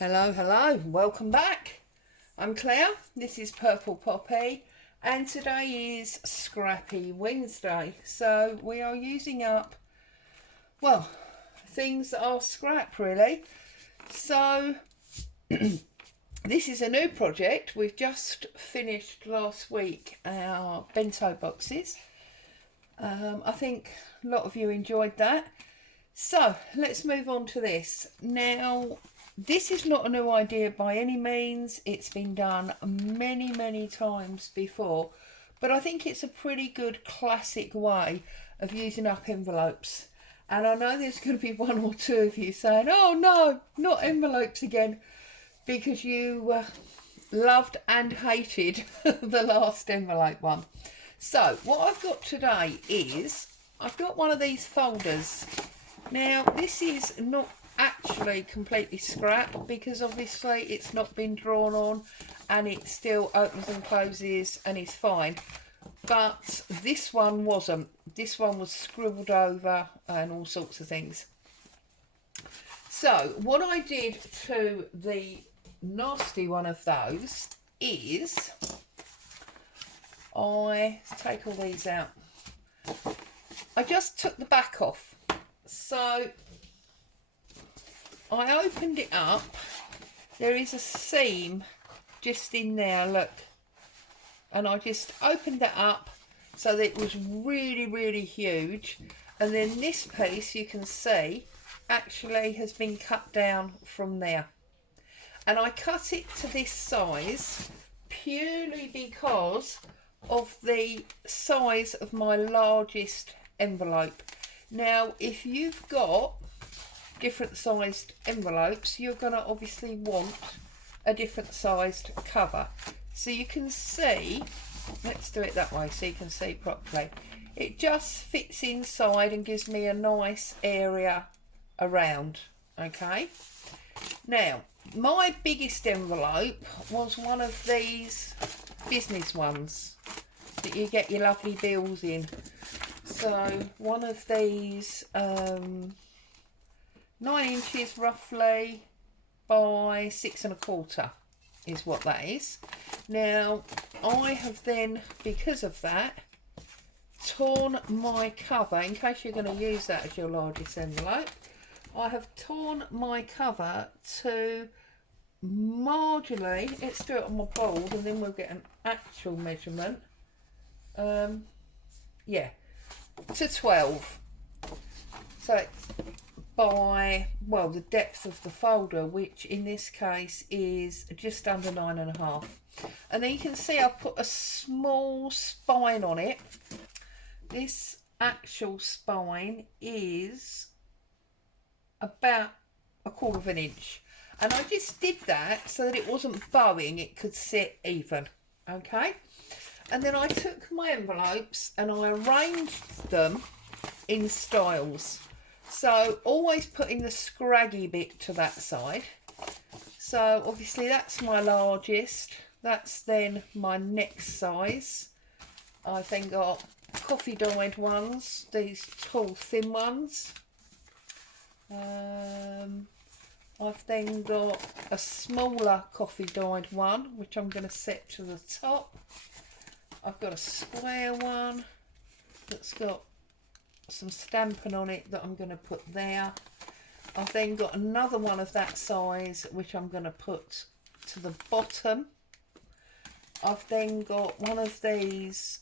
Hello, hello, welcome back. I'm Claire, this is Purple Poppy, and today is Scrappy Wednesday. So we are using up, well, things that are scrap really. So this is a new project. We've just finished last week our bento boxes. I think a lot of you enjoyed that. So let's move on to this. Now, this is not a new idea by any means. It's been done many times before, but I think it's a pretty good classic way of using up envelopes. And I know there's going to be one or two of you saying, oh no, not envelopes again, because you loved and hated the last envelope one. So what I've got today is, I've got one of these folders. Now this is not actually completely scrap because obviously it's not been drawn on and it still opens and closes and is fine, but this one wasn't. This one was scribbled over and all sorts of things. So what I did to the nasty one of those is I take all these out. I just took the back off. So I opened it up. There is a seam just in there, look. And I just opened that up so that it was really huge. And then this piece, you can see, actually has been cut down from there. And I cut it to this size purely because of the size of my largest envelope. Now, if you've got different sized envelopes, you're going to obviously want a different sized cover. So you can see, let's do it that way so you can see properly. It just fits inside and gives me a nice area around. Okay. Now, my biggest envelope was one of these business ones that you get your lovely bills in. So one of these 9 inches roughly by 6¼ is what that is. Now I have then, because of that, torn my cover, in case you're going to use that as your largest envelope. I have torn my cover to marginally, let's do it on my board and then we'll get an actual measurement. Yeah, to 12. So it's by, well, the depth of the folder, which in this case is just under 9½. And then you can see I've put a small spine on it. This actual spine is about 1/4 inch. And I just did that so that it wasn't bowing, it could sit even. Okay. And then I took my envelopes and I arranged them in styles. So always putting the scraggy bit to that side. So obviously that's my largest. That's then my next size. I've then got coffee dyed ones, these tall thin ones. I've then got a smaller coffee dyed one, which I'm going to set to the top. I've got a square one that's got some stamping on it that I'm going to put there. I've then got another one of that size which I'm going to put to the bottom. I've then got one of these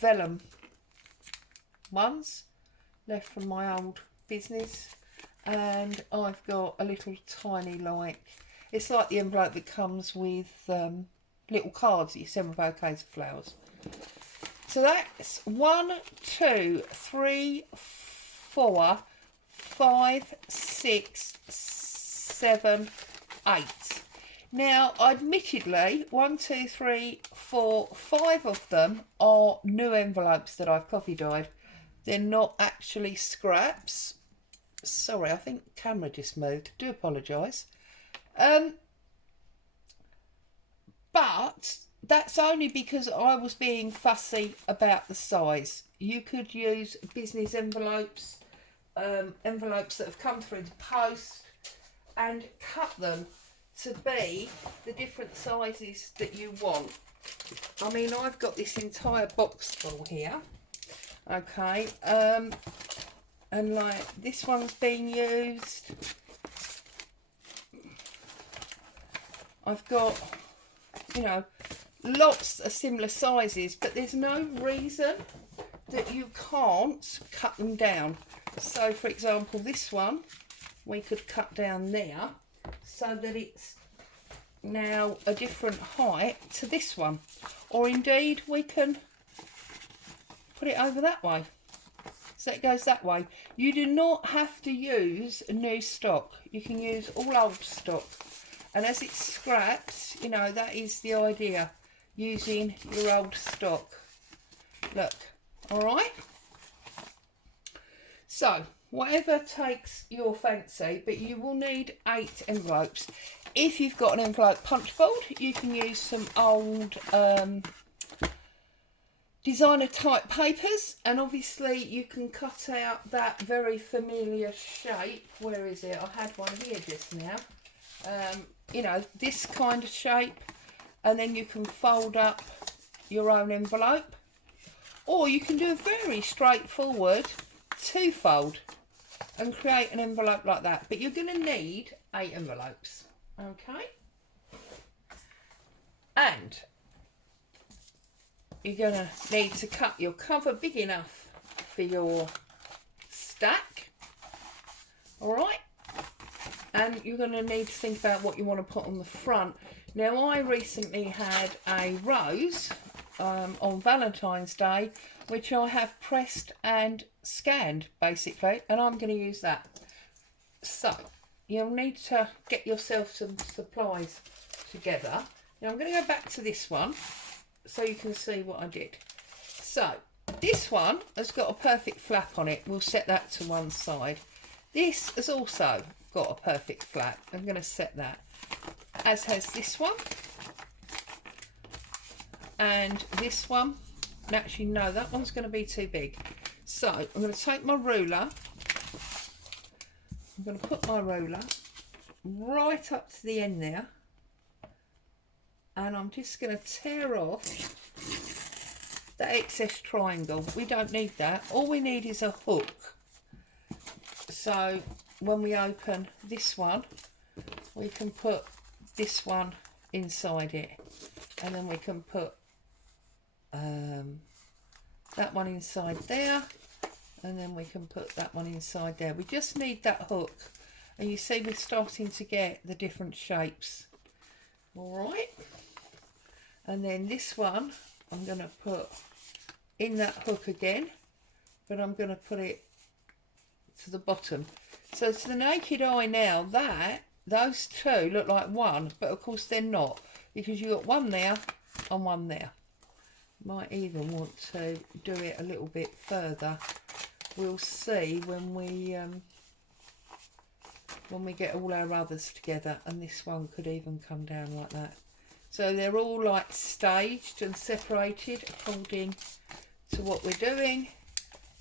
vellum ones left from my old business, and I've got a little tiny, like, it's like the envelope that comes with little cards that you send with bouquets of flowers. So that's 1, 2, 3, 4, 5, 6, 7, 8. Now, admittedly, 1, 2, 3, 4, 5 of them are new envelopes that I've coffee dyed. They're not actually scraps. Sorry, I think the camera just moved. Do apologise. But that's only because I was being fussy about the size. You could use business envelopes, envelopes that have come through the post, and cut them to be the different sizes that you want. I mean, I've got this entire box full here, okay, and like this one's being used. I've got, you know, lots of similar sizes, but there's no reason that you can't cut them down. So for example, this one we could cut down there so that it's now a different height to this one, or indeed we can put it over that way so it goes that way. You do not have to use new stock, you can use all old stock, and as it scraps, you know, that is the idea, using your old stock. Look, all right, so whatever takes your fancy, but you will need 8 envelopes. If you've got an envelope punch board, you can use some old designer type papers, and obviously you can cut out that very familiar shape. Where is it? I had one here just now. You know, this kind of shape, and then you can fold up your own envelope, or you can do a very straightforward 2-fold and create an envelope like that. But you're going to need 8 envelopes, okay? And you're going to need to cut your cover big enough for your stack, all right? And you're going to need to think about what you want to put on the front. Now, I recently had a rose on Valentine's Day, which I have pressed and scanned basically, and I'm going to use that. So you'll need to get yourself some supplies together. Now I'm going to go back to this one so you can see what I did. So this one has got a perfect flap on it, we'll set that to one side. This has also got a perfect flap, I'm going to set that, as has this one and this one. And actually no, that one's going to be too big. So I'm going to take my ruler, I'm going to put my ruler right up to the end there, and I'm just going to tear off that excess triangle. We don't need that, all we need is a hook. So when we open this one, we can put this one inside it, and then we can put that one inside there, and then we can put that one inside there. We just need that hook, and you see we're starting to get the different shapes. All right, and then this one I'm going to put in that hook again, but I'm going to put it to the bottom. So to the naked eye now, that those two look like one, but of course they're not, because you've got one there and one there. Might even want to do it a little bit further. We'll see when we get all our others together, and this one could even come down like that. So they're all like staged and separated according to what we're doing.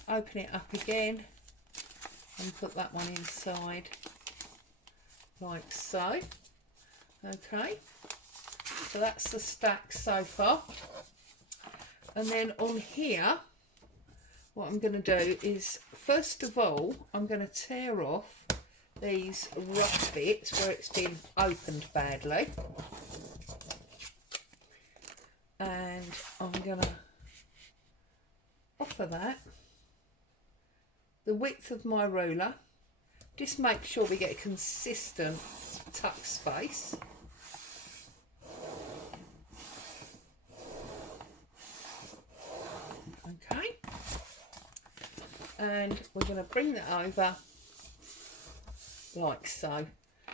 Open it up again and put that one inside like so. Okay, so that's the stack so far. And then on here, what I'm going to do is, first of all, I'm going to tear off these rough bits where it's been opened badly. And I'm going to offer that the width of my ruler. Just make sure we get a consistent tuck space. Okay, and we're going to bring that over like so.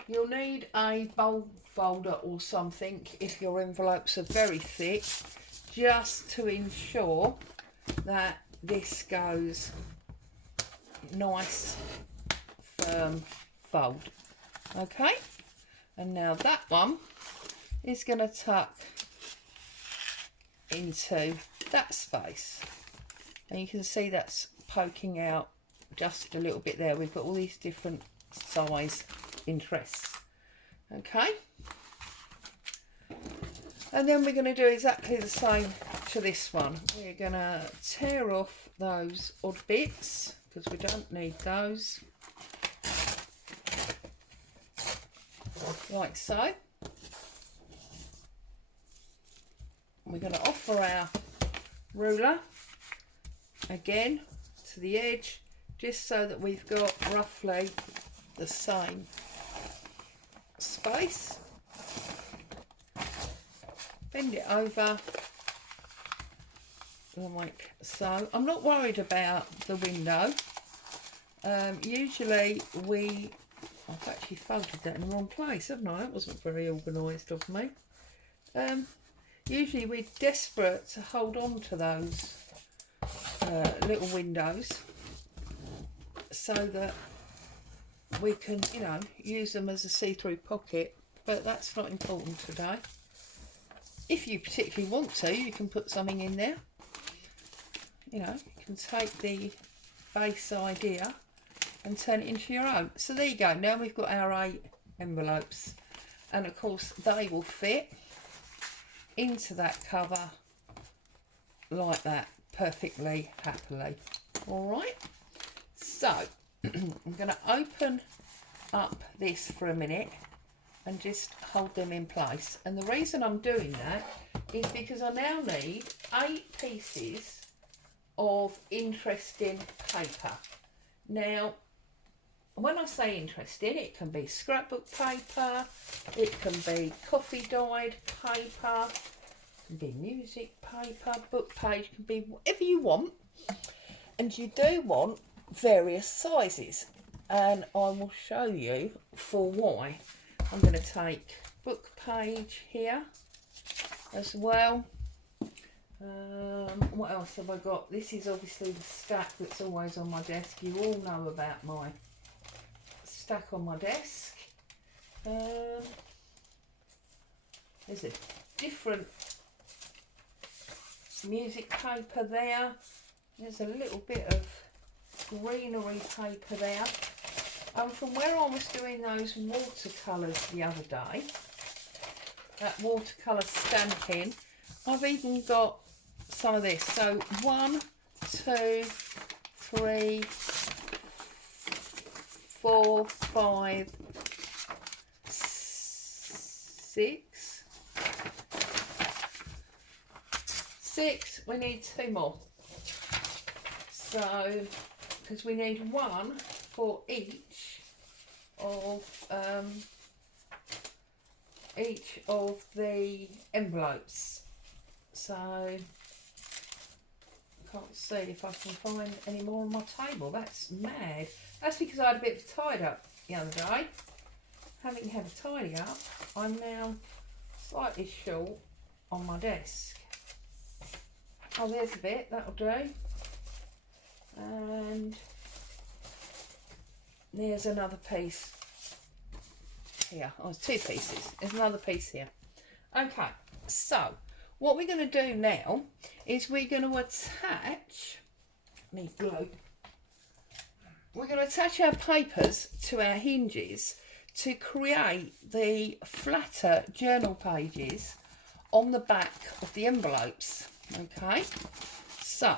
You'll need a bulb folder or something if your envelopes are very thick, just to ensure that this goes nice firm fold. Okay, and now that one is going to tuck into that space, and you can see that's poking out just a little bit there. We've got all these different size interests. Okay. And then we're going to do exactly the same to this one. We're going to tear off those odd bits because we don't need those. Like so. We're going to offer our ruler again to the edge, just so that we've got roughly the same space. Bend it over like so. I'm not worried about the window. Usually I've actually folded that in the wrong place, haven't I? That wasn't very organised of me. Usually we're desperate to hold on to those little windows so that we can, you know, use them as a see-through pocket, but that's not important today. If you particularly want to, you can put something in there. You know, you can take the base idea and turn it into your own. So there you go. Now we've got our 8 envelopes, and of course they will fit into that cover like that perfectly happily. All right. So I'm going to open up this for a minute and just hold them in place. And the reason I'm doing that is because I now need 8 pieces of interesting paper. Now, when I say interesting, it can be scrapbook paper, it can be coffee dyed paper, it can be music paper, book page, it can be whatever you want. And you do want various sizes, and I will show you for why. I'm going to take book page here as well. What else have I got? This is obviously the stack that's always on my desk. You all know about my stack on my desk. There's a different music paper there. There's a little bit of greenery paper there. From where I was doing those watercolours the other day, that watercolour stamping, I've even got some of this. So 1, 2, 3, 4, 5, 6. 6. We need 2 more. So, because we need 1 for each of the envelopes. So I can't see if I can find any more on my table. That's mad. That's because I had a bit of a tidy up the other day. Having had a tidy up, I'm now slightly short on my desk. Oh, there's a bit, that'll do. And there's another piece here. Oh, it's 2 pieces. There's another piece here. Okay, so what we're going to do now is we're going to attach, me glue, we're going to attach our papers to our hinges to create the flatter journal pages on the back of the envelopes. Okay, so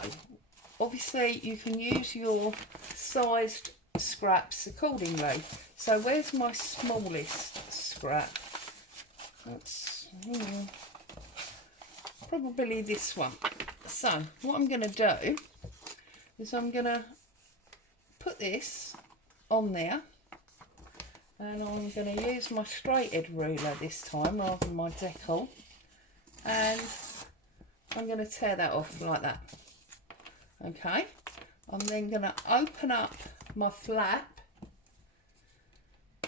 obviously you can use your sized scraps accordingly. So where's my smallest scrap? That's probably this one. So what I'm going to do is I'm going to put this on there, and I'm going to use my straight edge ruler this time rather than my decal, and I'm going to tear that off like that. Okay, I'm then going to open up my flap,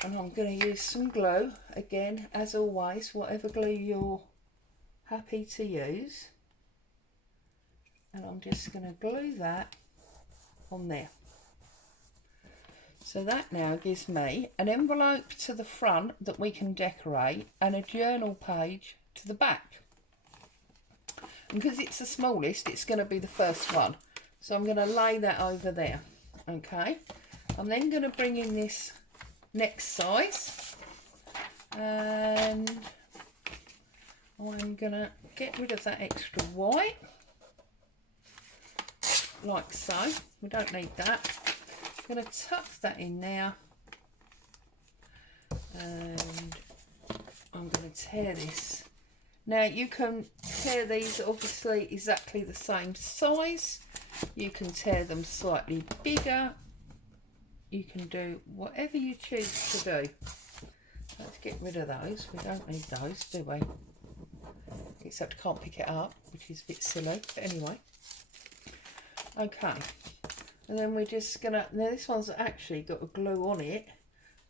and I'm going to use some glue again, as always, whatever glue you're happy to use, and I'm just going to glue that on there. So that now gives me an envelope to the front that we can decorate and a journal page to the back. And because it's the smallest, it's going to be the first one. So I'm going to lay that over there. Okay. I'm then going to bring in this next size, and I'm gonna get rid of that extra white, like so. We don't need that. I'm gonna tuck that in now, and I'm gonna tear this. Now you can tear these obviously exactly the same size. You can tear them slightly bigger. You can do whatever you choose to do. Let's get rid of those. We don't need those, do we? Except I can't pick it up, which is a bit silly. But anyway. Okay. And then we're just gonna, now this one's actually got a glue on it.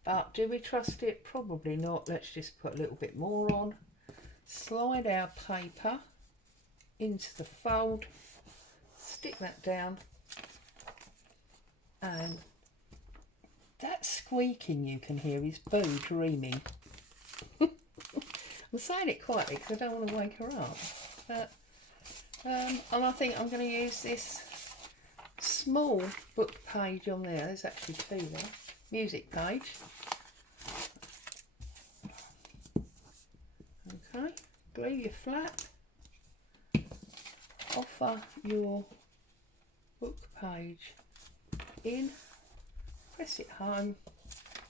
But do we trust it? Probably not. Let's just put a little bit more on. Slide our paper into the fold. Stick that down. And that squeaking you can hear is Boo dreaming. I'm saying it quietly because I don't want to wake her up. But, and I think I'm going to use this small book page on there. There's actually two there. Music page. Okay, glue your flap. Offer your book page in. Press it home,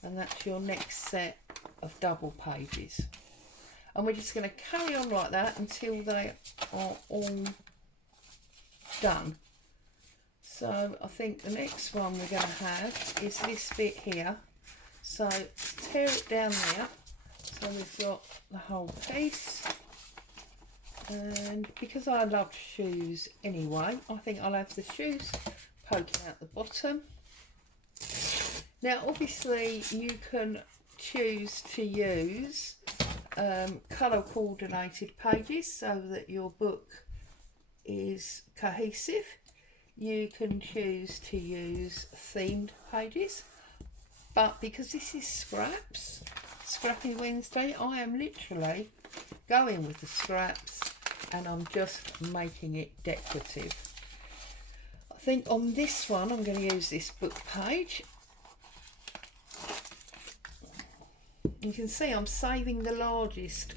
and that's your next set of double pages. And we're just going to carry on like that until they are all done. So I think the next one we're going to have is this bit here. So tear it down there. So we've got the whole piece. And because I love shoes anyway, I think I'll have the shoes poking out the bottom. Now obviously you can choose to use colour coordinated pages so that your book is cohesive. You can choose to use themed pages, but because this is Scrappy Wednesday, I am literally going with the scraps and I'm just making it decorative. I think on this one I'm going to use this book page. You can see I'm saving the largest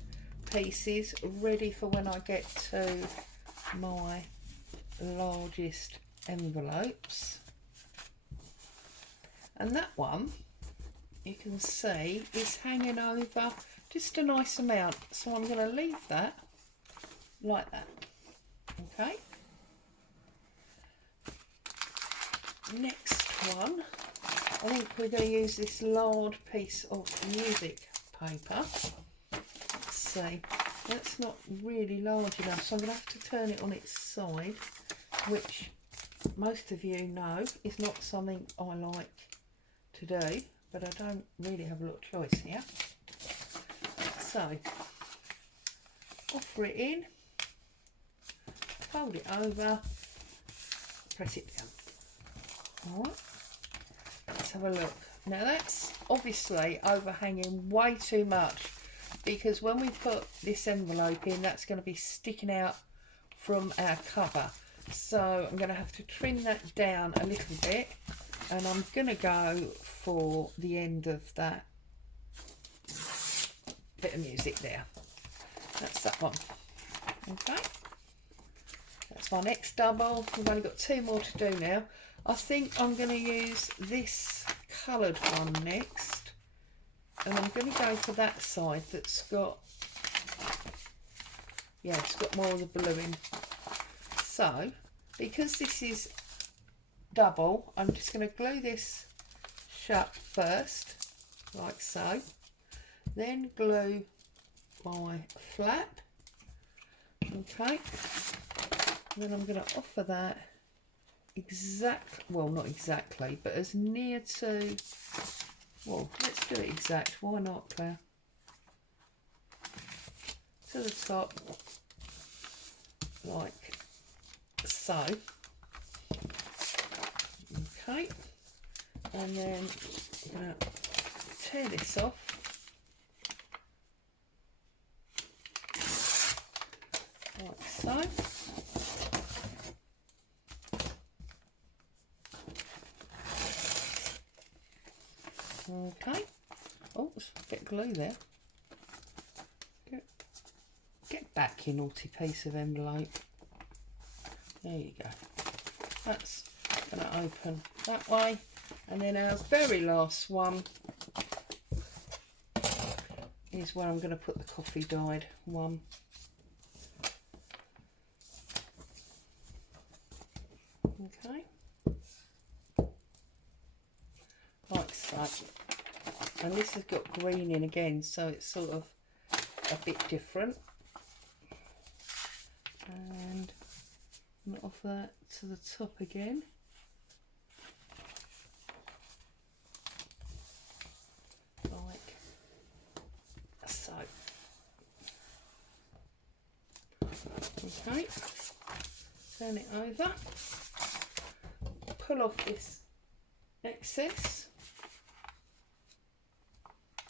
pieces ready for when I get to my largest envelopes. And that one you can see is hanging over just a nice amount, so I'm going to leave that like that. Okay, next one, I think we're going to use this large piece of music paper. Let's see, that's not really large enough, so I'm going to have to turn it on its side, which most of you know is not something I like to do, but I don't really have a lot of choice here. So offer it in, fold it over, press it down. Alright, let's have a look. Now that's obviously overhanging way too much, because when we put this envelope in, that's going to be sticking out from our cover. So I'm going to have to trim that down a little bit, and I'm going to go for the end of that bit of music there. That's that one. Okay, that's my next double. We've only got two more to do now. I think I'm going to use this coloured one next, and I'm going to go for that side that's got, yeah, it's got more of the blue in. So because this is double, I'm just going to glue this shut first, like so, then glue my flap. Okay, and then I'm going to offer that well, not exactly, but as near to, well, let's do it exact, why not, Claire? To the top, like so. Okay, and then I'm going to tear this off. Like so. Okay. Oh, there's a bit of glue there. Get back, you naughty piece of envelope. There you go. That's going to open that way. And then our very last one is where I'm going to put the coffee dyed one. Okay. Like so. And this has got green in again, so it's sort of a bit different. And off that to the top again. Like so. Okay, turn it over, pull off this excess.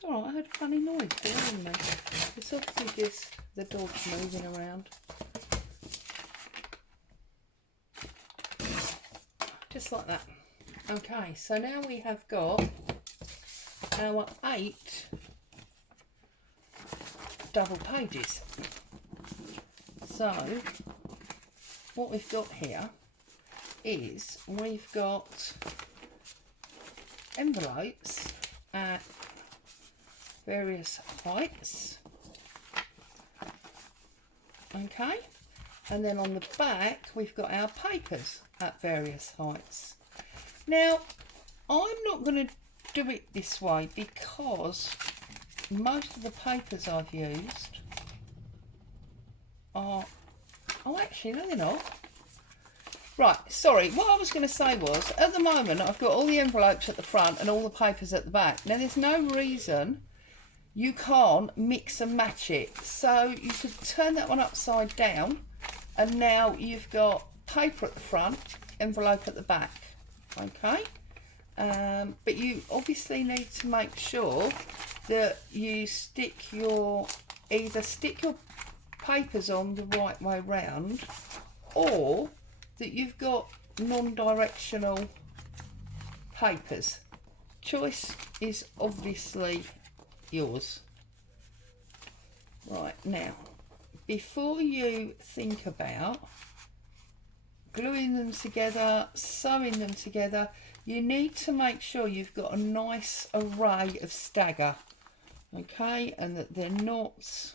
Oh, I heard a funny noise behind me. It's obviously just the dog moving around. Just like that. Okay, so now we have got our 8 double pages. So what we've got here is we've got envelopes at various heights. Okay, and then on the back we've got our papers at various heights. Now I'm not going to do it this way because most of the papers I've used are, oh actually no they're not. Right, sorry, what I was going to say was at the moment I've got all the envelopes at the front and all the papers at the back. Now there's no reason you can't mix and match it, so you could turn that one upside down and now you've got paper at the front, envelope at the back. Okay, but you obviously need to make sure that you either stick your papers on the right way round, or that you've got non-directional papers. Choice is obviously yours. Right, now before you think about gluing them together, sewing them together, you need to make sure you've got a nice array of stagger, okay, and that they're not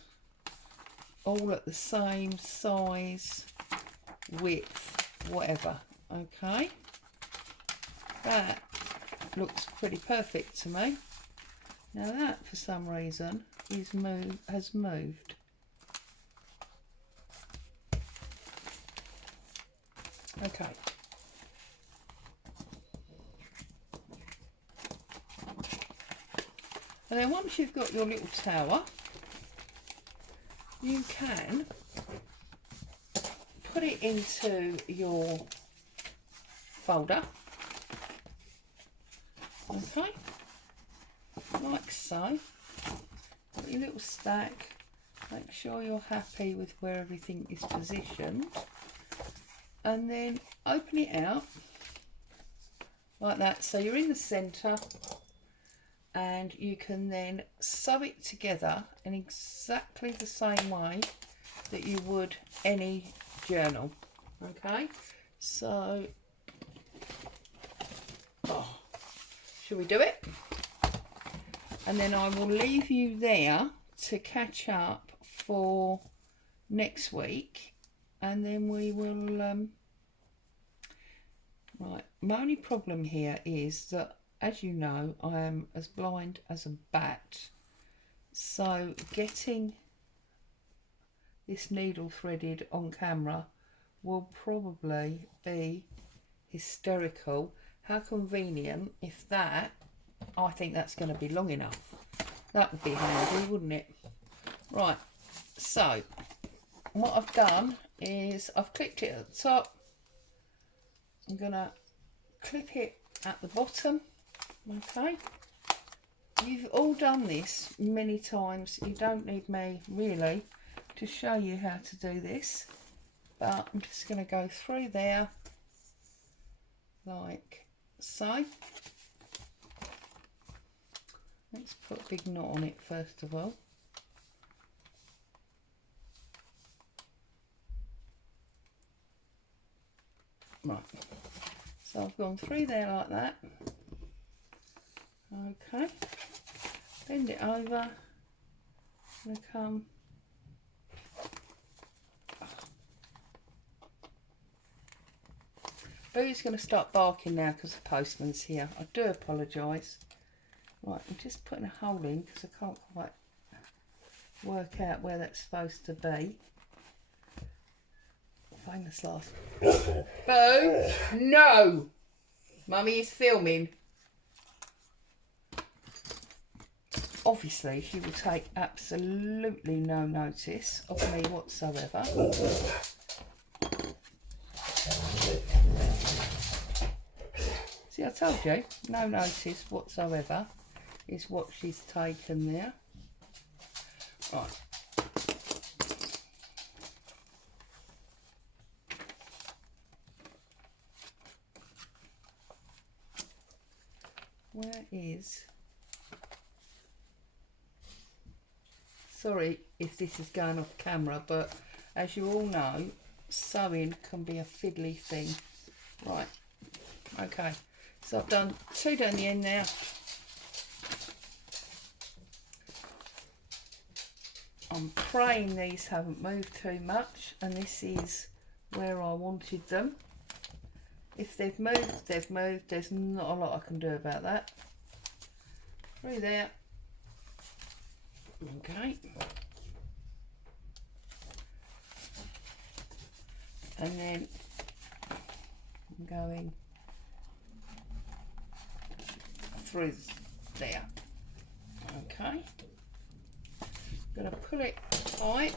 all at the same size, width, whatever. Okay, that looks pretty perfect to me. Now that for some reason has moved. Okay. And then once you've got your little tower, you can put it into your folder. Okay. Like so. Put your little stack. Make sure you're happy with where everything is positioned. And then open it out like that, so you're in the centre, and you can then sew it together in exactly the same way that you would any journal. Okay, so shall we do it? And then I will leave you there to catch up for next week. And then we will, right, my only problem here is that, as you know, I am as blind as a bat. So getting this needle threaded on camera will probably be hysterical. How convenient if that, I think that's going to be long enough. That would be handy, wouldn't it? Right, so what I've done is I've clipped it at the top. I'm going to clip it at the bottom. Okay, you've all done this many times. You don't need me really to show you how to do this, but I'm just going to go through there like so. Let's put a big knot on it first of all. Right, so I've gone through there like that. Okay, bend it over. I'm going to come. Boo's going to start barking now because the postman's here. I do apologise. Right, I'm just putting a hole in because I can't quite work out where that's supposed to be. Famous last. Boo! No! Mummy is filming. Obviously, she will take absolutely no notice of me whatsoever. See, I told you, no notice whatsoever is what she's taken there. Right. Where is... Sorry if this is going off camera, but as you all know, sewing can be a fiddly thing. Right, okay, so I've done 2 down the end now. I'm praying these haven't moved too much, and this is where I wanted them. If they've moved, they've moved. There's not a lot I can do about that. Through there. Okay. And then I'm going through there. Okay. I'm going to pull it tight.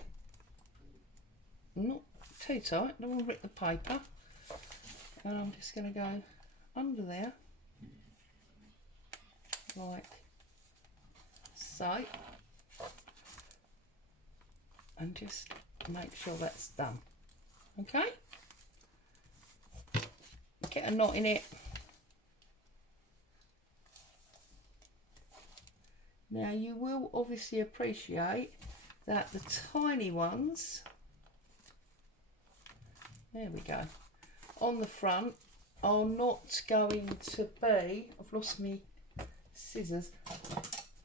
Not too tight, don't want to rip the paper. And I'm just going to go under there. Like so. And just make sure that's done. Okay, get a knot in it. Now you will obviously appreciate that the tiny ones, there we go, on the front are not going to be, I've lost my scissors,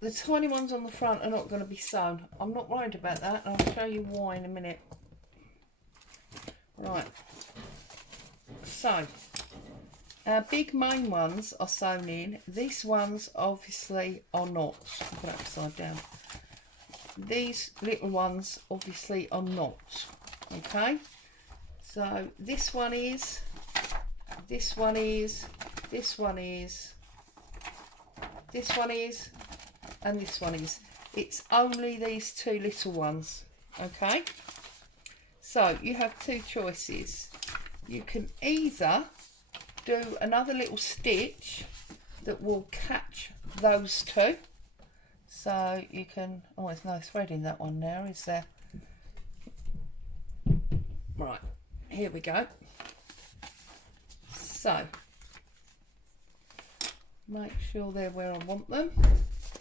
the tiny ones on the front are not going to be sewn. I'm not worried about that, and I'll show you why in a minute. Right, so our big main ones are sewn in. These ones obviously are not. I'll put it upside down. These little ones obviously are not. Okay, so this one is, this one is, this one is, this one is, and this one is. It's only these 2 little ones. Okay. So you have 2 choices. You can either do another little stitch that will catch those 2. So you can, oh, there's no thread in that one now, is there? Right, here we go. So make sure they're where I want them.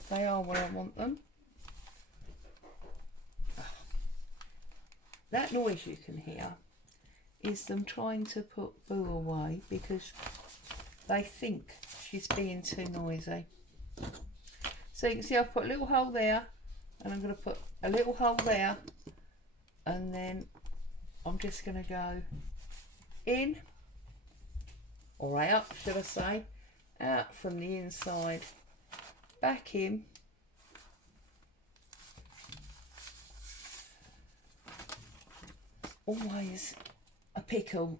They are where I want them. That noise you can hear is them trying to put Boo away because they think she's being too noisy. So you can see I've put a little hole there, and I'm going to put a little hole there, and then I'm just going to go in, or out should I say, out from the inside, back in, always a pickle,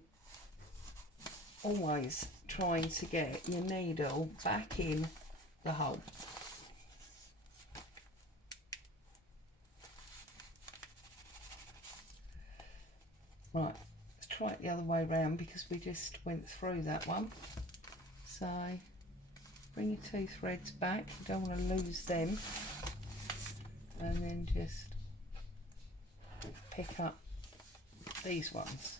always trying to get your needle back in the hole. Right, let's try it the other way around because we just went through that one. So bring your 2 threads back, you don't want to lose them, and then just pick up these ones.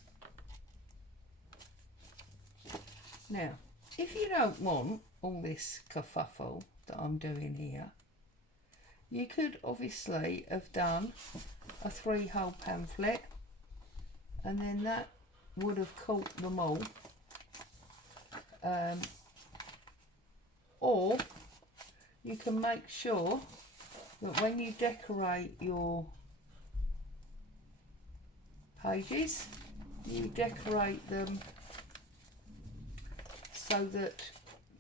Now, if you don't want all this kerfuffle that I'm doing here, you could obviously have done a 3-hole pamphlet, and then that would have caught them all, Or you can make sure that when you decorate your pages, you decorate them so that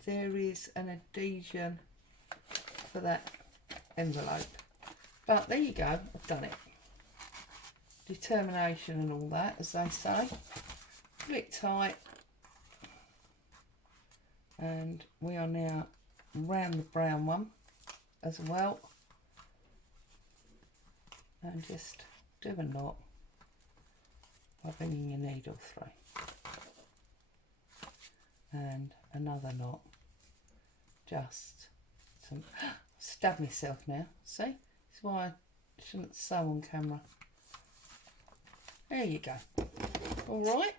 there is an adhesion for that envelope. But there you go, I've done it. Determination and all that, as they say. Pull it tight, and we are now round the brown one as well, and just do a knot by bringing your needle through, and another knot, just some stab myself now, see, that's why I shouldn't sew on camera. There you go. All right,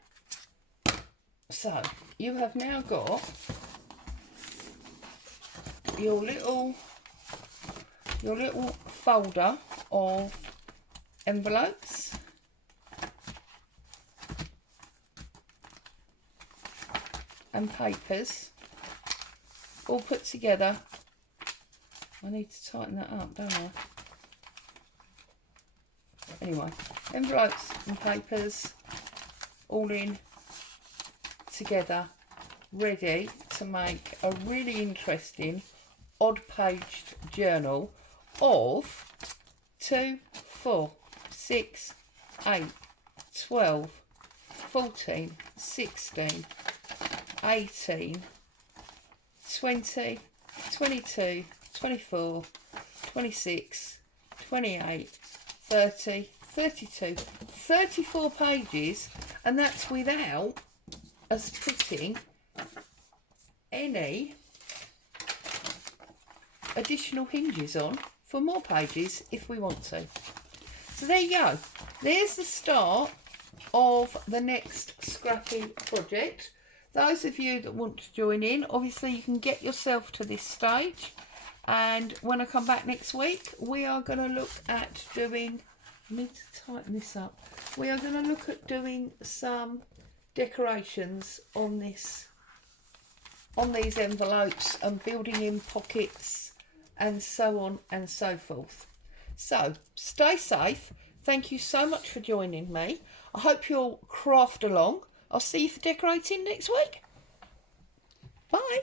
so you have now got your little folder of envelopes, and papers all put together. I need to tighten that up, don't I? Anyway, envelopes and papers all in together, ready to make a really interesting odd paged journal of 2, 4, 6, 8, 12, 14, 16, 18, 20, 22, 24, 26, 28, 30, 32, 34 pages, and that's without us putting any additional hinges on for more pages if we want to. So there you go. There's the start of the next Scrappy project. Those of you that want to join in, obviously you can get yourself to this stage, and when I come back next week we are going to look at doing, I need to tighten this up, we are going to look at doing some decorations on this, on these envelopes, and building in pockets and so on and so forth. So stay safe. Thank you so much for joining me. I hope you'll craft along. I'll see you for decorating next week. Bye.